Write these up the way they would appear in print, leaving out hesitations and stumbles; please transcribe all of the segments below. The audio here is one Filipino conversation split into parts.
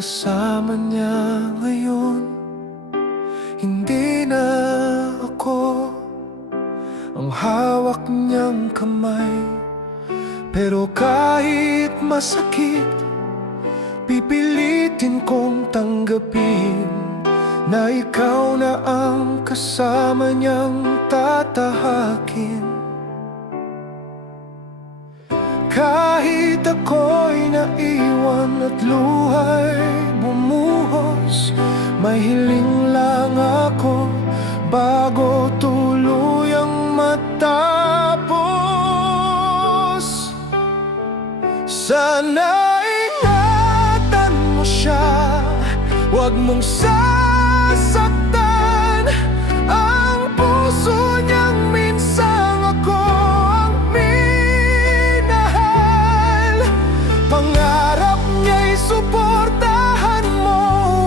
kasama niya ngayon. Hindi na ako ang hawak niyang kamay, pero kahit masakit, pipilitin kong tanggapin na ikaw na ang kasama niyang tatahakin. Kahit ako'y naiwan at luha'y bumuhos, may hiling lang ako bago tuluyang matapos. Sana ingatan mo siya, huwag mong sasaktan ang puso niyang minsang ako ang minahal. Pangarap niya'y suportahan mo,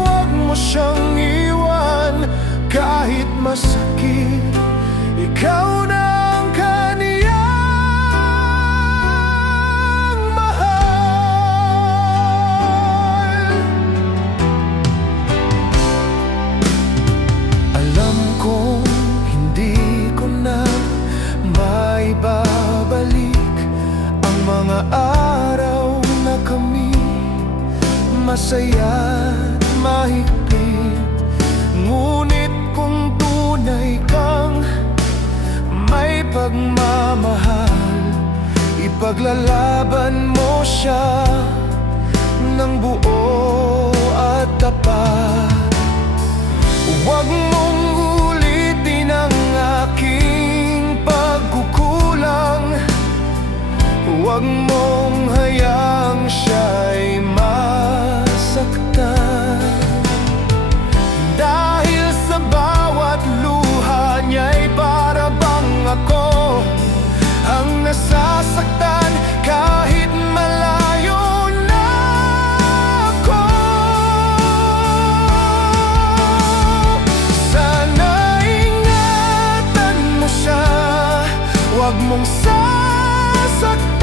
huwag mo siyang iwan. Kahit masakit, ikaw na ang kaniyang mahal. Alam kong hindi ko na maibabalik ang mga araw na kami masaya at mahigpit. Ngunit kung tunay kang may pagmamahal, ipaglalaban mo siya ng buo at tapat. Huwag mong ulitin ang aking pagkukulang, huwag mong hayaang siya'y masaktan. Dahil sa bawat luha niya'y para bang ako ang nasasaktan. Kahit malayo na ako, sana ingatan mo siya, huwag mong sasaktan